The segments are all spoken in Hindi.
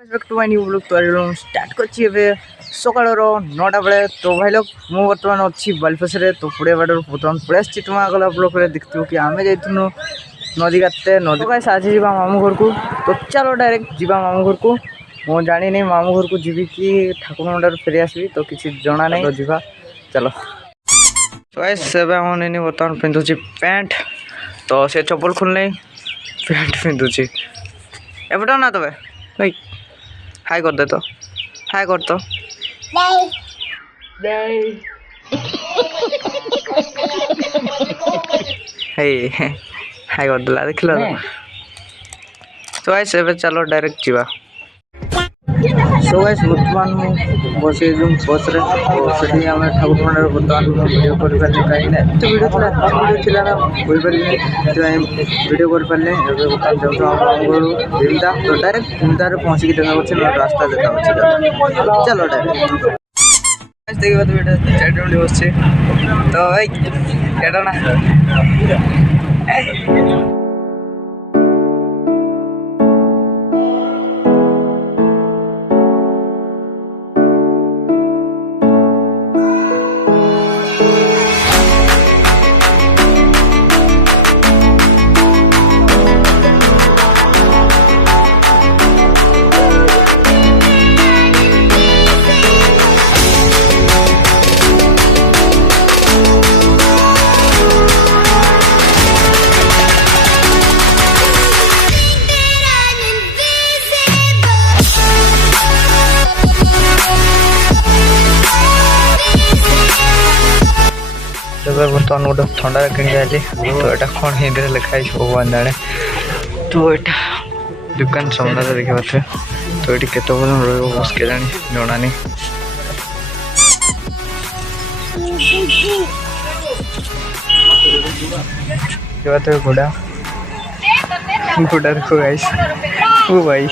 Back to my new blog तो स्टार्ट करछि एबे सकाळ 9टा बेले। तो भाई लोग मु वर्तमान अच्छी बालफेस रे। तो पुड़े बाडर बर्तमान पड़े तुम आगला ब्लॉग रे देखियो कि आमे जाइथुनु नदी काटते नदी गाइस आज जीवा मामू घर को। तो चलो डायरेक्ट जीवा मामू घर को। मु जानी नहीं मामू घर को जीवी कि ठाकुर मंडर फेरी आसबी तो किसी जना नहीं। तो जीवा चलो। तो गाइस एबे हम नेनी बर्तमान पिंधुची पैंट। तो से चप्पल खोल नहीं पैंट पिंधुची एबटा ना तबे भाई हाय कर दे। तो हाय कर तो हाय कर दिला देख लो। तो गाइस एबे चलो डायरेक्ट जीवा। सो गाइस वर्तमान बस बस रे। तो सेठी हम ठाकुर मंडर बर्तमान वीडियो कर पाले कहीं ना तो वीडियो थिला ना कोई पारे तो वीडियो कर पाले। एबे बर्तमान जाऊ हम भीमदा। तो डायरेक्ट भीमदा रे पहुंच के देखा होछ रास्ता देखा होछ। चलो डायरेक्ट गाइस देखिबा तो वीडियो चैट वीडियो होछ। तो भाई केटा ना बर्तमान गोटे थंडा किणी आली। तो यहाँ कौन हिंदी में लिखाई भगवान जाने। तो यहाँ दुकान सामने देखा पारे। तो ये केत पर्यटन रस के जानी जना नहीं। घोड़ा घोड़ा देखो गाइस ओ भाई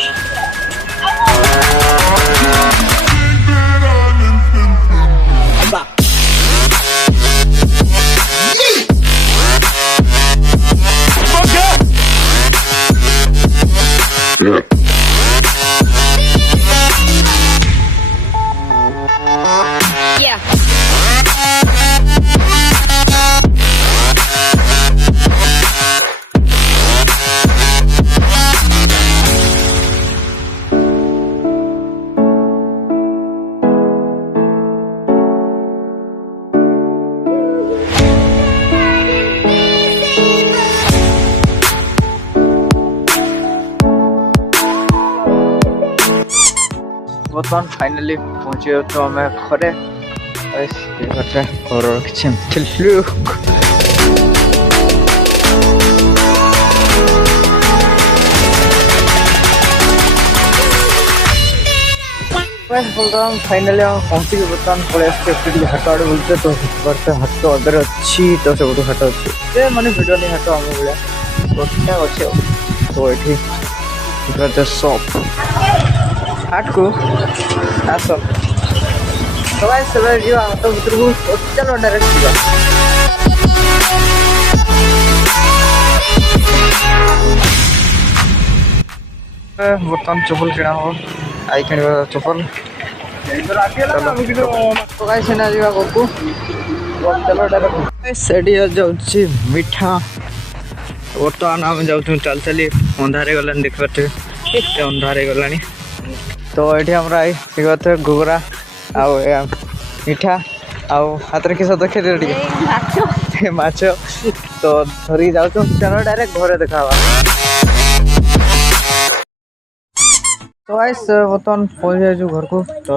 बर्तमान फाइनाली पहुंचे तो आम घरे। घर किसी लुक फाइनाली पहुंची बर्तमान पलि हाट आड़े बोलते। तो हाट अदर अच्छी तो सब हाट अच्छे माने भिड नहीं हाट आम भाया ठीक अच्छे। तो ये सप हाट को आस। तो गाइस जीवा हाट भीतर को। तो चलो डायरेक्ट जीवा। बर्तमान चप्पल किणा हो आई कि चप्पल। तो गाइस ना जीवा घर को। चलो डायरेक्ट सेठी जाऊँगी मिठा। बर्तमान आम जाऊँ चल चली अंधारे गलानी देख पारे अंधारे गलानी। तो ये हमारा देखते घुगरा आउ मिठा आउ हाथ में किस देखिए माछ। तो धरिक जाऊँ चलो डायरेक्ट घरे देखा। तो गाइस बर्तमान पहुंच जाए घर को। तो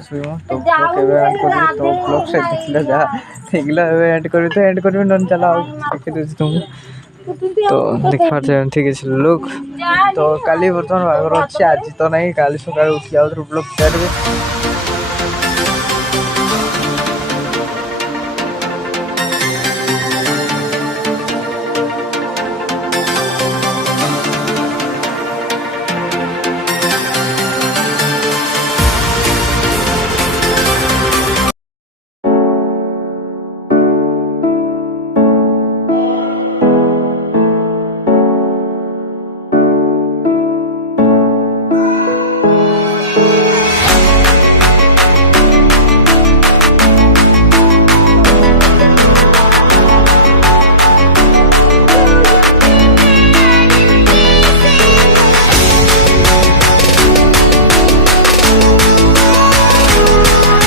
शुभ तो एंड कर। तो ब्लॉग से देखले जहाँ देखल एंड कर न चला देखी तुमको। तो देख पारे एमती किसी लुक। तो काली बर्तमान बागर अच्छे आज तो नहीं काली सकाल उठी ब्लॉग स्टार्ट।